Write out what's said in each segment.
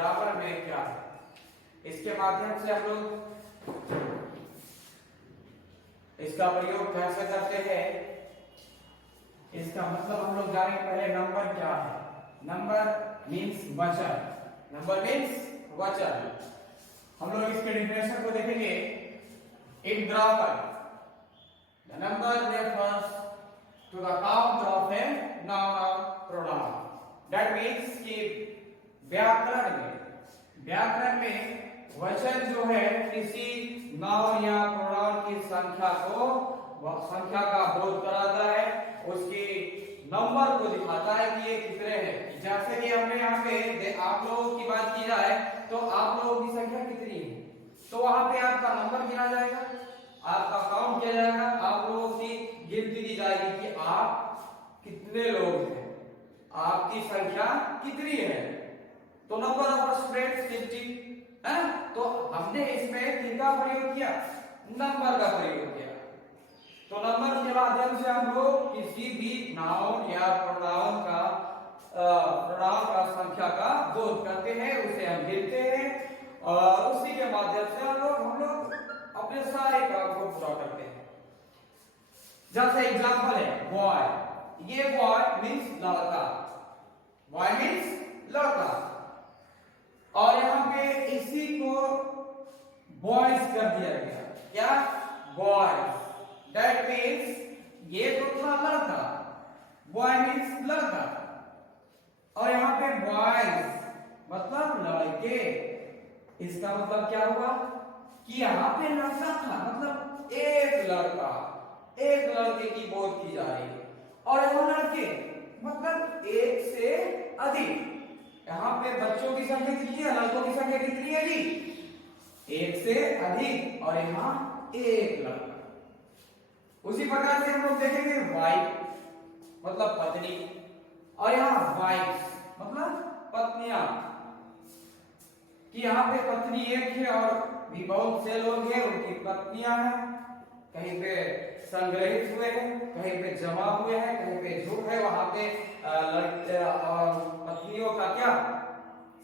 बराबर में क्या है। इसके माध्यम से हम लोग इसका प्रयोग कैसे करते हैं, इसका मतलब हम लोग जानेंगे पहले नंबर क्या है। नंबर मीन्स वचन, नंबर मीन्स वचन। हम लोग इसके डेफिनेशन को देखेंगे। In grammar the number refers to the count of a noun और प्रोनाउन। दैट मीन्स कि व्याकरण में वचन जो है किसी नाउन या प्रोनाउन की संख्या का बोध कराता है, उसकी नंबर को दिखाता है कि ये कितने हैं। जैसे कि हमने यहाँ पे आप लोगों की बात की जाए तो आप लोगों की संख्या कितनी है, तो वहां पे आपका नंबर गिना जाएगा, आपका काउंट किया जाएगा, आप लोगों की गिनती दी जाएगी कि आप कितने लोग हैं, आपकी संख्या कितनी है। तो नंबर ऑफ स्टूडेंट्स 50 है। तो हमने इसमें किसका प्रयोग किया, नंबर का प्रयोग किया। तो नंबर के माध्यम से हम लोग किसी भी नाउन या प्रोनाउन का संख्या का बोध करते हैं, उसे हम गिनते हैं और उसी के माध्यम से हम लोग अपने सारे काम को पूरा करते हैं। जैसे एग्जांपल है बॉय, ये बॉय मींस लड़का, बॉय मींस लड़का, और यहाँ पे इसी को बॉयज कर दिया गया, क्या बॉयज। दैट मीन्स ये तो था लड़का, बॉय मीन्स लड़का, और यहाँ पे बॉयज मतलब लड़के। इसका मतलब क्या हुआ कि यहाँ पे लड़का था, मतलब एक लड़के की बोध की जा रही है, और यहाँ लड़के मतलब एक से अधिक। यहाँ पे बच्चों की संख्या कितनी है, लड़कों की संख्या कितनी है जी, एक से अधिक, और यहाँ एक लड़का। उसी प्रकार से हम लोग देखेंगे वाइफ मतलब पत्नी, और यहाँ वाइफ्स मतलब पत्नियां, कि यहाँ पे पत्नी एक है और भी बहुत से लोग हैं उनकी पत्नियां हैं, कहीं पे संग्रहित हुए हैं, कहीं पे जमा हुए हैं, कहीं पे झूठ है, वहां पे पत्नियों का क्या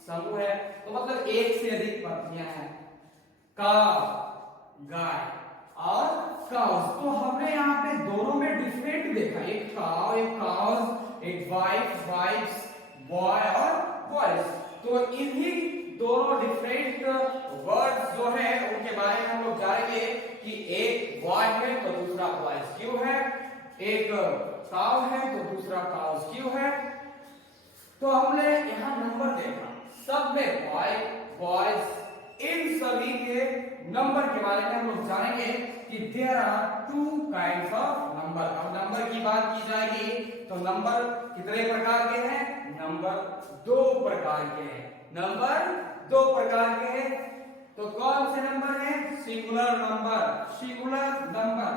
समूह है। तो मतलब एक से अधिक पत्नियां हैं। काव गाय और काउस, तो हमने यहाँ पे दोनों में डिफरेंट देखा, एक काव, एक काउस, एक वाइफ, वाइफ्स, बॉय और बॉयज। तो इन्हीं दोनों डिफरेंट वर्ड्स जो है उनके बारे में हम लोग जानेंगे कि एक बॉय है तो दूसरा बॉयज क्यों है, एक काव है तो दूसरा काउस क्यों है। तो हमने यहाँ नंबर देखा, सब में बॉय बॉयज, इन सभी के नंबर के बारे में हम लोग जानेंगे कि there are two kinds of number. अब नंबर की बात की जाएगी तो नंबर कितने प्रकार के हैं, नंबर दो प्रकार के हैं, नंबर दो प्रकार के हैं। तो कौन से नंबर हैं, सिंगुलर नंबर,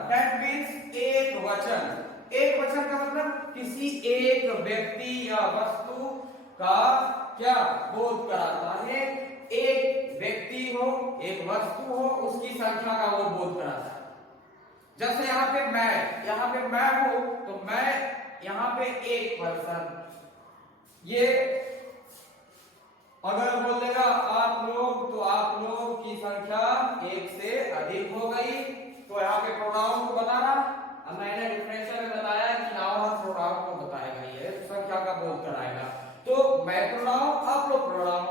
दैट मींस एक वचन। एक वचन का मतलब किसी एक व्यक्ति या वस्तु का क्या बोध कराता है, एक व्यक्ति हो, एक वस्तु हो, उसकी संख्या का वो बोध कराता है। जैसे यहाँ पे मैं हूं, तो मैं यहाँ पे एक पर्सन, ये अगर बोल देगा आप लोग, तो आप लोग की संख्या एक से अधिक हो गई। तो यहाँ पे प्रोनाउन को बताना, मैंने डिफरेंशियल में बताया कि नाउन और प्रोनाउन को बताएगा, ये संख्या का बोध कराएगा। तो मैं प्रोनाउन, आप लोग प्रोनाउन,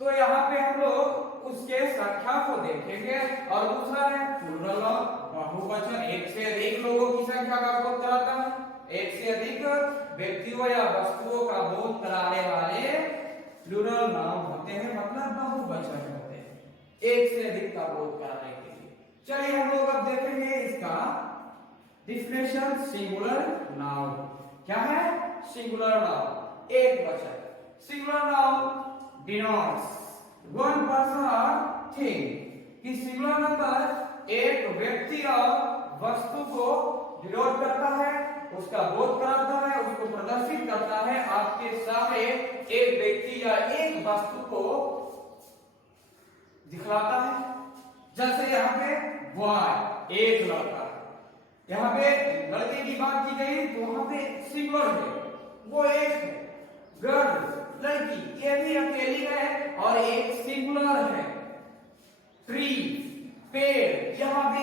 तो यहाँ पे हम लोग उसके संख्या को देखेंगे। और दूसरा है प्लूरल बहुवचन, एक से अधिक लोगों की संख्या का बोध कराता है, एक से अधिक व्यक्तियों या वस्तुओं का बोध कराने वाले प्लूरल नाउन होते हैं, मतलब बहुवचन होते हैं, एक से अधिक का बोध कराने के लिए। चलिए हम लोग अब देखेंगे इसका डिफिनेशन। सिंगुलर नाउन क्या है, सिंगुलर नाउन एक वचन। Singular noun denotes one person or thing, कि सिंगुलर नंबर एक व्यक्ति और वस्तु को डिनोट करता है, उसका बोध कराता है, उसको प्रदर्शित करता है, आपके सामने एक व्यक्ति या एक वस्तु को दिखलाता है। जैसे यहाँ पे बॉय एक लड़का, यहाँ पे लड़के की बात की गई तो वहां पे सिंगुलर है, वो एक है। गर्ल लड़की, ये भी अकेली है और एक सिंगुलर है। ट्री, पेड़, यहाँ पे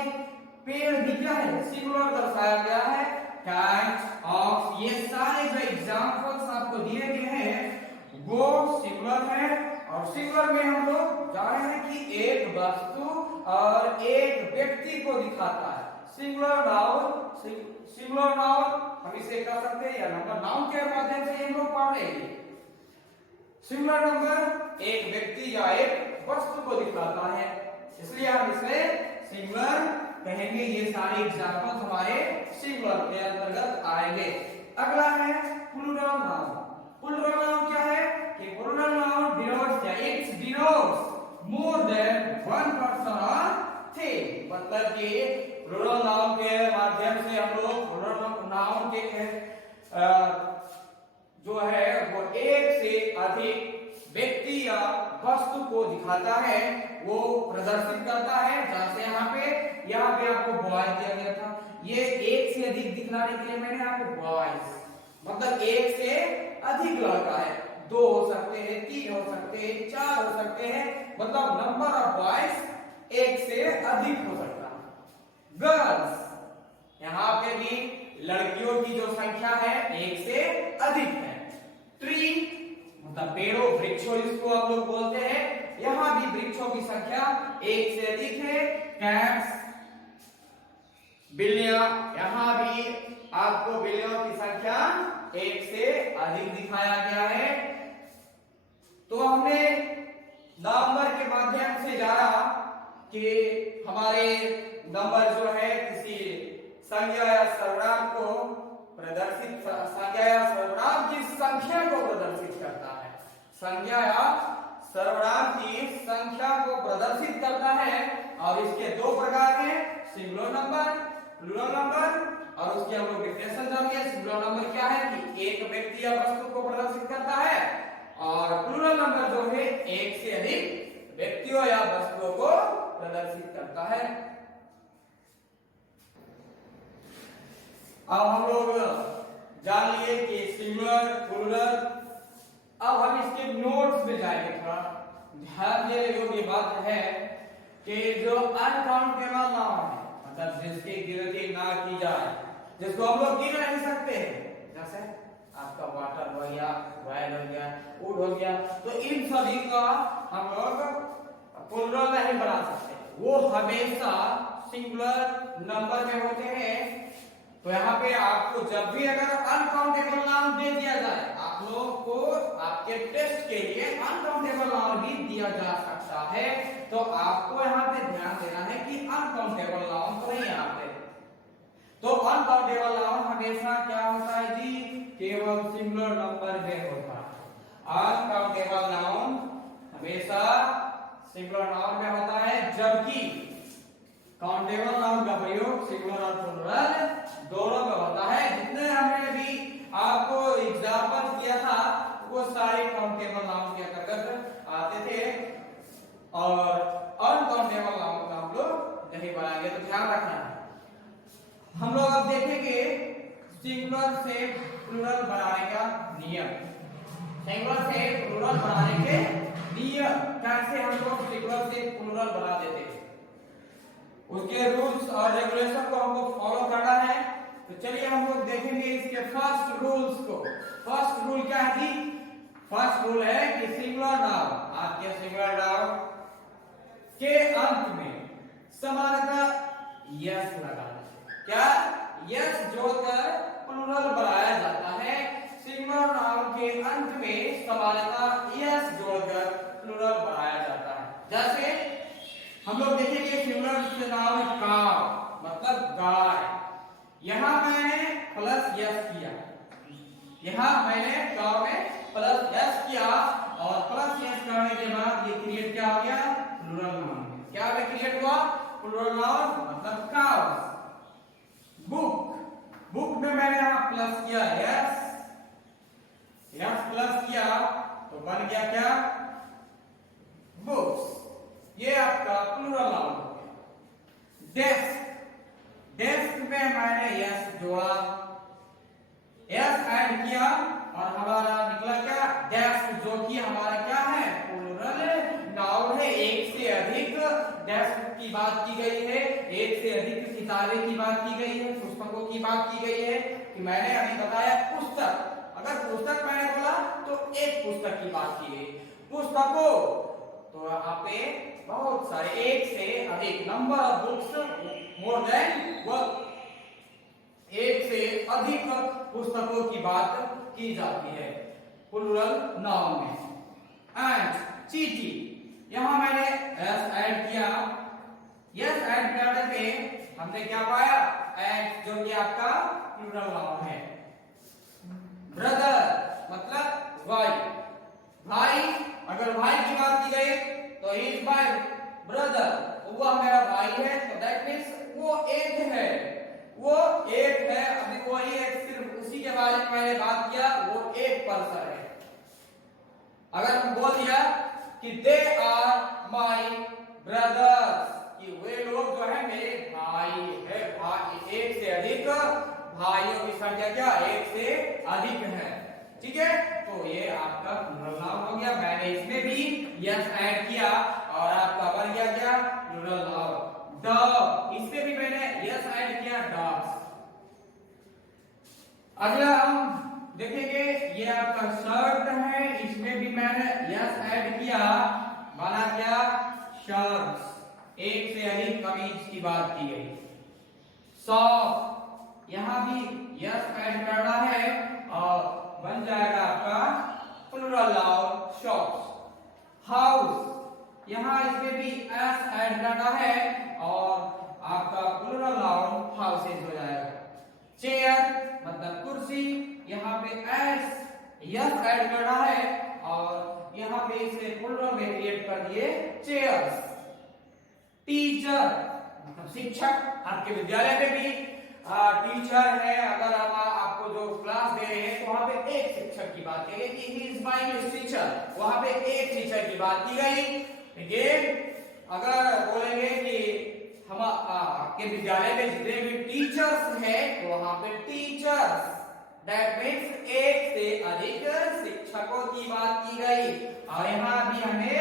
पेड़ भी क्या है, सिंगुलर दर्शाया गया है। कैट, ऑक्स, ये सारे जो एग्जांपल्स आपको दिए गए हैं वो सिंगुलर है। और सिंगुलर में हम लोग जान रहे हैं कि एक वस्तु और एक व्यक्ति को दिखाता है। सिंगुलर नाउन हम इसे कह सकते हैं या नंबर नाउन के माध्यम से हम लोग पढ़ लेंगे। सिंगुलर नंबर एक व्यक्ति या एक वस्तु को दिखाता है, इसलिए हम इसे सिंगुलर कहेंगे। ये सारे एग्जांपल्स हमारे सिंगुलर के अंतर्गत आएंगे। अगला है प्लूरल नाउन। प्लूरल नाउन क्या है कि प्लूरल नाउन डिनोट्स या it's denotes more than one person और थिंग। मतलब कि प्लूरल नाउन के माध्यम से हम लोग प्लूरल नाउन के जो है वो एक से अधिक व्यक्ति या वस्तु को दिखाता है, वो प्रदर्शित करता है। जैसे यहाँ पे आपको बॉय दिया गया था, ये एक से अधिक दिखलाने के लिए मैंने आपको बॉयज मतलब एक से अधिक लड़का है, दो हो सकते हैं, तीन हो सकते हैं, चार हो सकते हैं, मतलब नंबर ऑफ बॉयज एक से अधिक हो सकता है। गर्ल्स, यहाँ पे भी लड़कियों की जो संख्या है एक से अधिक है। ट्री मतलब पेड़ों, वृक्षों जिसको आप लोग बोलते हैं, यहाँ भी वृक्षों की संख्या एक से अधिक है। कैट्स, बिल्लियां, यहाँ भी आपको बिल्लियों की संख्या एक से अधिक दिखाया गया है। तो हमने नंबर के माध्यम से जाना कि हमारे नंबर जो है किसी संज्ञा या सर्वनाम को प्रदर्शित, संज्ञा या सर्वनाम की संख्या को प्रदर्शित करता है। संज्ञा या सर्वनाम की संख्या को प्रदर्शित करता है और इसके दो प्रकार हैं, सिंगुलर नंबर, प्लूरल नंबर। और उसके हम लोग डेफिनेशन जानिए। सिंगुलर नंबर क्या है कि एक व्यक्ति या वस्तु को प्रदर्शित करता है, और प्लूरल नंबर जो है एक से अधिक व्यक्तियों या वस्तुओं को प्रदर्शित करता है। अब हम लोग जान लिए कि सिंगुलर, प्लूरल। अब हम इसके नोट्स में जाएंगे। थोड़ा ध्यान देने योग्य बात है कि जो अनकाउंटेबल नाउन है, मतलब जिसकी गिनती ना की जाए, जिसको हम लोग गिन नहीं सकते हैं, जैसे आपका वाटर हो गया, वायर हो गया, वुड हो गया, तो इन सभी का हम लोग प्लूरल नहीं बना सकते, वो हमेशा सिंगुलर नंबर में होते हैं। तो यहाँ पे आपको जब भी अगर अनकाउंटेबल नाउन दे दिया जाए, आप लोगों को आपके टेस्ट के लिए अनकाउंटेबल नाउन भी दिया जा सकता है, तो आपको यहाँ पे ध्यान देना है कि अनकाउंटेबल नाउन तो नहीं यहाँ पे। तो अनकाउंटेबल नाउन हमेशा क्या होता है जी, केवल सिंगुलर नंबर में होता है। अनकाउंटेबल नाउन हमेशा सिंगुलर नाउन में होता है, जबकि काउंटेबल नाउन का प्रयोग सिंगुलर और प्लूरल दोनों में होता है। जितने हमने भी आपको एग्जांपल किया था वो सारे काउंटेबल नाउन के अंतर्गत आते थे, और अनकाउंटेबल नाउन का हम लोग नहीं बनाएंगे, तो ध्यान रखना है। हम लोग अब देखेंगे सिंगुलर से प्लूरल बनाने का नियम। सिंगुलर से प्लूरल बनाने के नियम, कैसे हम लोग सिंगुलर से प्लूरल बना देते हैं, उसके रूल्स और रेगुलेशन को हमको फॉलो करना है। तो चलिए हम लोग देखेंगे इसके फर्स्ट रूल्स को। फर्स्ट रूल क्या है जी? फर्स्ट रूल है कि सिंगुलर नाउन, आपके सिंगुलर नाउन के अंत में समानतः यस लगाना। क्या? यस जोड़कर प्लूरल बनाया जाता है। सिंगुलर नाउन के अंत में समानतः यस जोड़कर प्लूरल बनाया जाता है। जैसे हम लोग देखेंगे सिंगुलर से नाउन काव, मतलब गाय, यहां मैंने प्लस यस किया, यहां मैंने काव में प्लस यस किया, और प्लस यस करने के बाद ये क्रिएट क्या हो गया? Plural noun. क्या क्रिएट हुआ? प्लूरल नाउन, मतलब काव। बुक, बुक में मैंने यहां प्लस किया यस, यस प्लस किया तो बन गया क्या? बुक्स। ये आपका प्लूरल नाउन हो गया। डेस्क, डेस्क में मैंने यस जोड़ा, यस ऐड किया और हमारा निकला क्या डैश, जो कि हमारा क्या है प्लूरल नाउन है। एक से अधिक डैश की बात की गई है, एक से अधिक किताबें की बात की गई है, पुस्तकों की बात की गई है। कि मैंने अभी बताया पुस्तक, अगर पुस्तक मैंने बोला तो एक पुस्तक की बात की गई। पुस्तकों तो यहाँ पे बहुत सारे, एक से अधिक, number of books more than one, एक से अधिक पुस्तकों की बात की जाती है प्लूरल नाउन में। एंड चीटी, यहां मैंने एस ऐड किया, यस ऐड करने पे हमने क्या पाया एंड, जो कि आपका प्लूरल नाउन है। ब्रदर मतलब भाई, भाई अगर भाई की बात की गई तो ही इज माय ब्रदर, वह मेरा भाई है, तो दैट मींस वो एक है, वो एक है। अभी वही एक, सिर्फ उसी के बारे में मैंने बात किया, वो एक पर्सन है। अगर हम बोल दिया कि दे आर माय ब्रदर्स, कि वे लोग जो है मेरे भाई है, भाई एक से अधिक भाइयों की संख्या क्या एक से अधिक है, ठीक है। तो ये आपका प्लूरल नाउन हो गया। मैंने इसमें भी यस ऐड किया और आपका बन गया क्या प्लूरल नाउन डॉग, इसमें भी मैंने यस ऐड किया डॉग्स। अगला हम देखेंगे, ये आपका शर्ट है, इसमें भी मैंने यस ऐड किया, बना क्या शर्ट्स, एक से अधिक कमीज की बात की गई। सॉक्स, यहां भी यस ऐड करना है और बन जाएगा आपका प्लूरल नाउन शॉप्स। हाउस, यहां इसमें भी एस ऐड करना है और आपका प्लूरल नाउन हाउसेस हो जाएगा। चेयर मतलब कुर्सी, यहाँ पे एस यस ऐड करना है और यहाँ पे इसे प्लूरल में क्रिएट कर दिए चेयर्स। टीचर मतलब शिक्षक, आपके विद्यालय में भी टीचर है, अगर हम आपको जो क्लास दे रहे हैं तो वहां पे एक शिक्षक की बात की गई कि he is my English teacher, वहां पे एक टीचर की बात की गई। लेकिन अगर बोलेंगे कि हम आपके विद्यालय में जितने भी टीचर्स हैं तो वहां पे टीचर्स, दैट मींस एक से अधिक शिक्षकों की बात की गई। और यहाँ भी हमें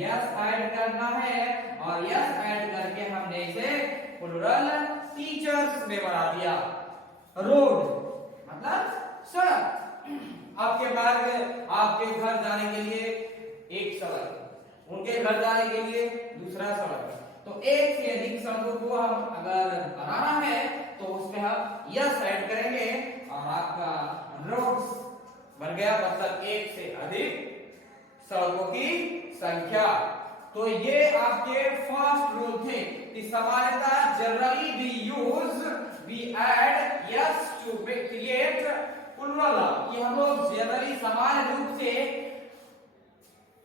यस ऐड करना है और यस ऐड करके हमने इसे प्लूरल टीचर्स में बना दिया। रोड मतलब सड़क, आपके मार्ग, आपके घर जाने के लिए एक सड़क, उनके घर जाने के लिए दूसरा सड़क, तो एक से अधिक सड़कों को हम अगर बनाना है तो उसमें हम यस ऐड करेंगे और आपका रोड्स बन गया, मतलब एक से अधिक सड़कों की संख्या। तो ये आपके फर्स्ट रूल थे कि सामान्यतः generally we add s to create plural, कि हम लोग जनरली सामान्य रूप से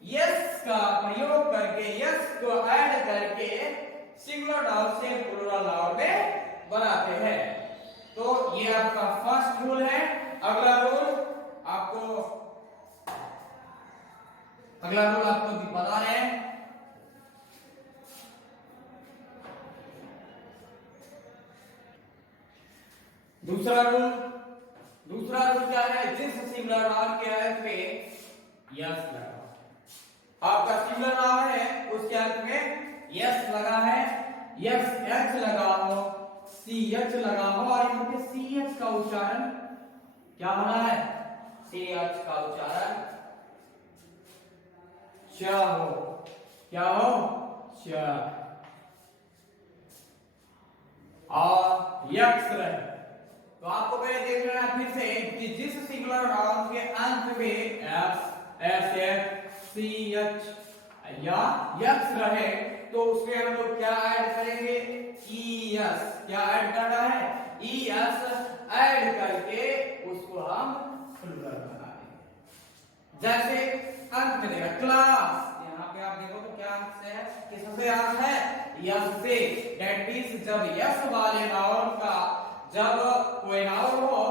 यस का प्रयोग करके, यस को ऐड करके सिंगुलर नाउन से प्लूरल नाउन में बनाते हैं। तो ये आपका फर्स्ट रूल है। अगला रूल आपको भी बता रहे हैं। दूसरा रूल क्या है, जिस सिंगुलर नाउन के अंत में यस लगा, आपका सिंगुलर नाउन है उसके अंत में यस लगा है, यस एच लगा हो, सी एच लगा हो, और यहाँ पे सी एच का उच्चारण क्या हो रहा है, सी एच का उच्चारण च हो, क्या हो च, और यक्स रहे। तो आपको पहले देख लेना फिर से कि जिस सिंगुलर नाउन के अंत में s s h c h या यक्स रहे तो उसमें हम लोग क्या ऐड करेंगे, ई एस, क्या ऐड करना है, ई एस ऐड करके उसको हम प्लूरल बना देंगे। जैसे अंत में देगा क्लास, यहाँ पे आप देखो तो क्या अंत से है, किससे अंत है, यस से। दैट मींस जब यस वाले नाउन का जब कोई नाउन हो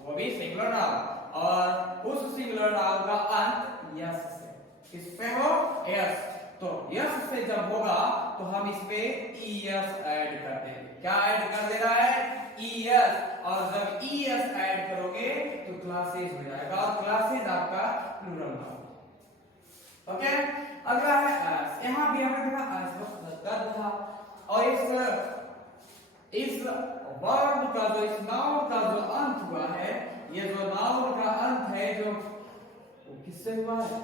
वो भी सिंगुलर नाउन और उस सिंगुलर नाउन का अंत यस से, किससे हो, यस, तो यस से जब होगा तो हम इस पे ईएस ऐड कर देंगे। क्या ऐड कर दे रहा है, ES, और जब ES ऐड करोगे तो क्लासेस हो जाएगा, और क्लासेस आपका प्लूरल नाउन। ओके, अगला है as। यहाँ भी हमने देखा as गद था, और इस वर्ब का जो, इस नाउन का जो अंत हुआ है, ये जो नाउन का अंत है जो किससे हुआ है?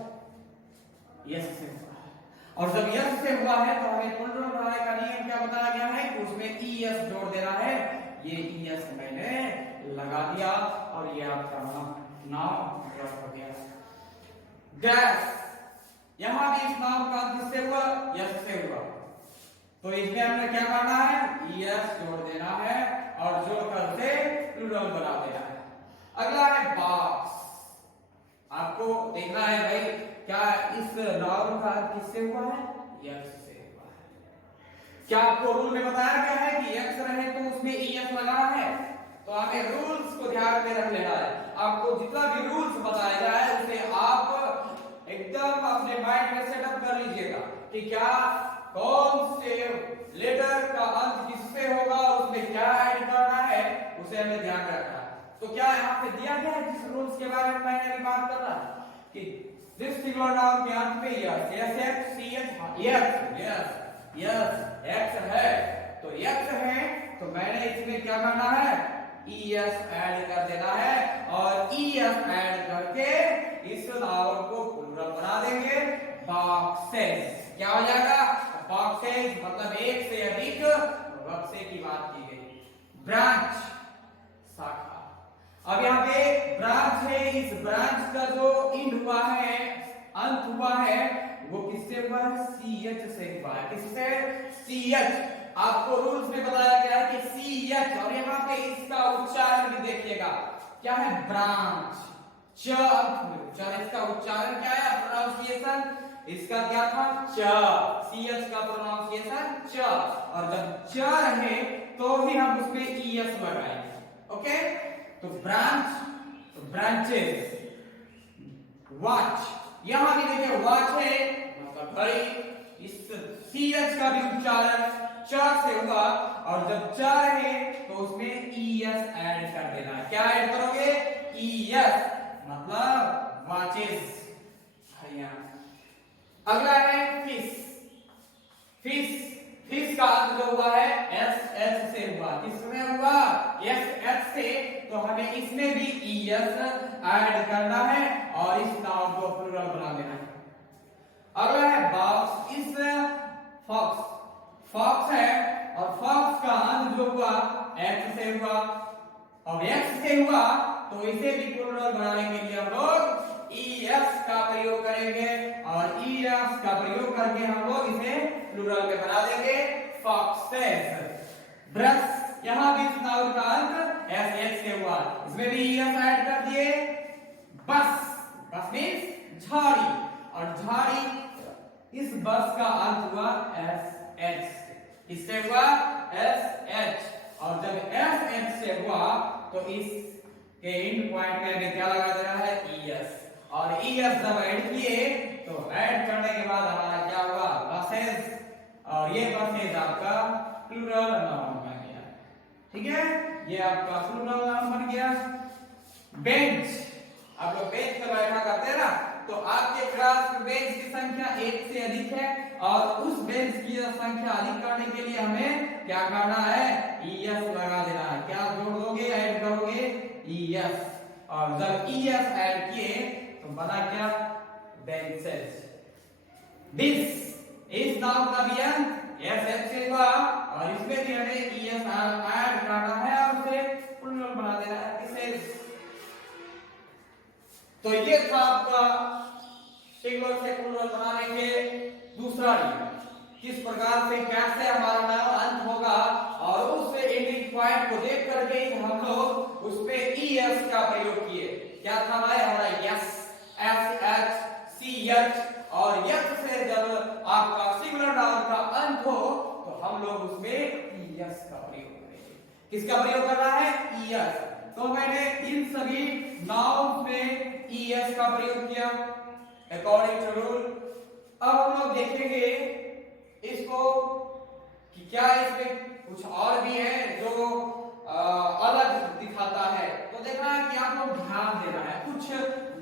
यस से हुआ है। और जब यस से हुआ है तो हमें प्लूरल बनाने का नियम क्या बताया गया है कि उसमें ES जोड़ देना है। ये ES मैंने लगा दिया और ये आपका नाम हो गया। गैस, यहां भी इस नाम का अंत किससे हुआ? यस से हुआ, तो इसमें हमने क्या करना है? ES जोड़ देना है और जोड़कर से प्लूरल बना देना है। अगला है बॉक्स। आपको देखना है भाई क्या इस नाउन का अर्थ किससे हुआ है? यस से हुआ है। क्या आपको रूल में बताया गया है कि यस रहे तो उसमें ES लगाना है? तो हमें रूल्स को ध्यान में रख लेना है। आपको जितना भी रूल्स बताया गया है उसे आप एकदम अपने माइंड में सेटअप कर लीजिएगा कि क्या कौन से लेटर का अंत किससे होगा, उसमें क्या ऐड करना है, उसे हमें ध्यान रखना है। तो क्या यहाँ पे दिया गया है जिस रूल्स के बारे में मैंने अभी बात कर रहा कि जिस सिंगुलर नाउन के अंत में यस एक्स है, तो एक्स है तो मैंने इसमें क्या करना है? ES ऐड कर देना है, और ES ऐड करके इस नाउन को प्लूरल बना देंगे, बॉक्सेस। क्या हो जाएगा? बॉक्सेस मतलब एक से अधिक बक्से की बात की गई। ब्रांच, शाखा। अब यहाँ पे ब्रांच है, इस ब्रांच का जो इंड हुआ है, अंत हुआ है, वो किससे हुआ है? CH से हुआ है। किससे? CH। आपको रूल्स में बताया गया है कि CH, और यहाँ पे इसका उच्चारण भी देखिएगा क्या है? ब्रांच। च अंत में उच्चारण, इसका उच्चारण क्या है? प्रोनाउंसिएशन इसका क्या था? च। CH का प्रोनाउंसिएशन च, और जब च रहे तो भी हम उसमें ES लगाएंगे। ओके, तो ब्रांच, तो ब्रांचेस। वॉच, यहां भी देखिए वॉच है मतलब घड़ी, इस CH का भी उच्चारण च से हुआ, और जब च रहे तो उसमें ES ऐड कर देना है। क्या ऐड करोगे? ES मतलब वॉचेस, घड़ियां। अगला है फिश। फिश, फिश का अंत जो हुआ है SH से हुआ। किसमें हुआ? SH से, तो हमें इसमें भी ES ऐड करना है और इस नाउन को प्लूरल बना देना है। अगला है बॉक्स। इस फॉक्स, फॉक्स है, और फॉक्स का अंत जो हुआ X से हुआ, अब X से हुआ तो इसे भी प्लूरल बनाने के लिए हम लोग ES का प्रयोग करेंगे, और ES का प्रयोग करके हम लोग इसे प्लूरल में बना देंगे, फॉक्सेस। ब्रश, यहां भी इस नाउन का अंत SH से हुआ, इसमें भी ES ऐड कर दिए। बस, बस मींस झाड़ी, और झाड़ी, इस बस का अंत हुआ SH से। इससे हुआ SH, और जब SH से हुआ तो इस के इंड पॉइंट में हमें क्या लगा देना है? ES, और ES जब ऐड किए तो ऐड करने के बाद हमारा क्या हुआ? बसेस, और ये बसेस आपका प्लूरल नाउन बन गया। ठीक है, ये आपका प्लूरल नाउन बन गया। बेंच, आप लोग बेंच पे बैठा करते हैं ना, तो आपके क्लास में बेंच की संख्या एक से अधिक है, और उस बेंच की संख्या अधिक करने के लिए हमें क्या करना है? ES लगा देना है। क्या जोड़ दोगे? ऐड करोगे ES, और जब ES ऐड किए तो बना क्या? बेंचेस। दिस, इस नाउन का भी अंत SH से हुआ, और इसमें भी हमें ES ऐड करना है और उसे प्लूरल बना देना है। तो ये था आपका सिंगुलर से प्लूरल बनाने के दूसरा नियम, किस प्रकार से कैसे हमारा नाम अंत होगा, और उस एंडिंग पॉइंट को देख करके हम लोग उस पे ES का प्रयोग किए। क्या था भाई? हमारा यस, SH, CH, और यस से जब आपका सिंगुलर नाउन का अंत हो तो हम लोग उसमें ES का प्रयोग करेंगे। किसका प्रयोग करना है? ES। तो मैंने इन सभी नाउन में ES का प्रयोग किया अकॉर्डिंग टू रूल। अब हम लोग देखेंगे इसको कि क्या इसमें कुछ और भी है जो अलग दिखाता है। तो देखना है कि आप लोग ध्यान देना है, कुछ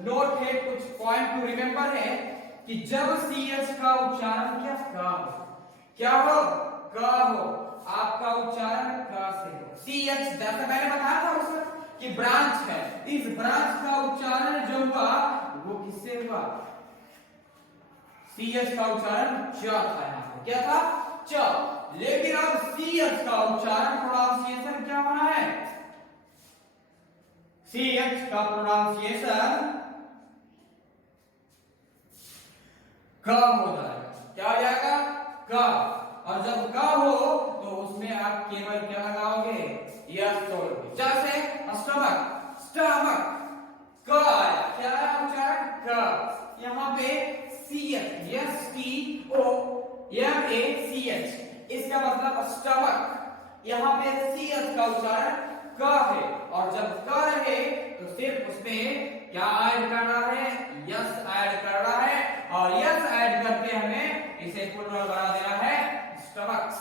नोट है, कुछ पॉइंट टू रिमेंबर है कि जब CH का उच्चारण क्या हो, क हो, आपका उच्चारण क से हो। CH जैसा मैंने बताया था उसका कि ब्रांच है, इस ब्रांच का उच्चारण जो हुआ वो किससे हुआ? CH का उच्चारण च था, यहाँ पे क्या था? च। लेकिन अब CH का उच्चारण प्रोनाउंसिएशन क्या होना है? CH का प्रोनाउंसिएशन क हो जाएगा। क्या हो जाएगा? क। और जब क हो तो उसमें आप केवल क्या लगाओगे? यस छोड़ोगे। जैसे स्टमक, स्टमक, क आया, क्या आया उच्चारण? क। यहाँ पे CH, STOMACH, इसका मतलब स्टमक। यहाँ पे CH का उच्चारण क है, और जब क रहे तो सिर्फ उसमें क्या ऐड करना है? यस ऐड करना है, और यस ऐड करके हमें इसे प्लूरल बना देना है, स्टमक्स।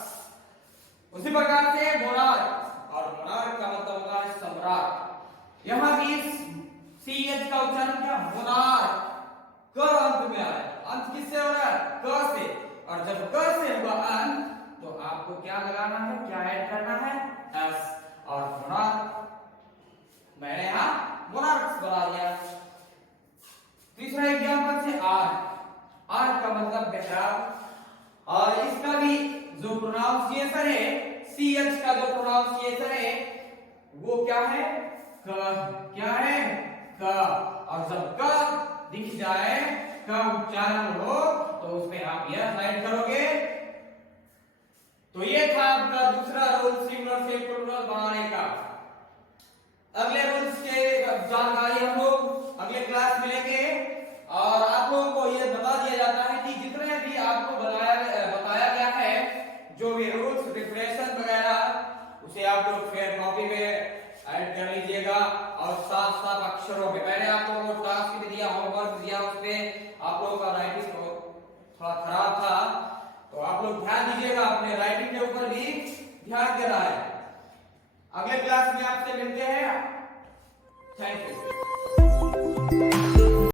उसी प्रकार से मोनार्क, और मोनार्क का मतलब होता है सम्राट। यहाँ भी CH का उच्चारण क्या? मोनार्क, क अंत में आया। अंत किससे हो रहा है? क से। और जब क से हुआ अंत तो आपको क्या लगाना है? क्या ऐड करना है? एस। और मोनार्क, मैंने यहां मोनार्क्स बना दिया। तीसरा एग्जांपल से आर का मतलब बेहतर, और इसका भी जो प्रोनाउंसिएशन है, CH का जो प्रोनाउंसिएशन है वो क्या है? क। क्या है? क। और जब क दिख जाए, का उच्चारण हो, तो उसमें आप यह ऐड करोगे। तो ये था आपका दूसरा रूल सिंगुलर से प्लूरल बनाने का। अगले रूल्स के जानकारी हम लोग अगले क्लास में लेंगे, और आप लोगों को यह बता दिया जाता है कि जितने भी आपको बताया गया है, जो भी रूल्स रिफ्रेशन वगैरह, उसे आप लोग फिर कॉपी में ऐड कर लीजिएगा, और साफ साफ अक्षरों में। मैंने आप लोगों को टास्क भी दिया, होमवर्क दिया, उसमें आप लोगों का राइटिंग थोड़ा खराब था, तो आप लोग ध्यान दीजिएगा, अपने राइटिंग के ऊपर भी ध्यान देना है। अगले क्लास में आपसे मिलते हैं। Thank you.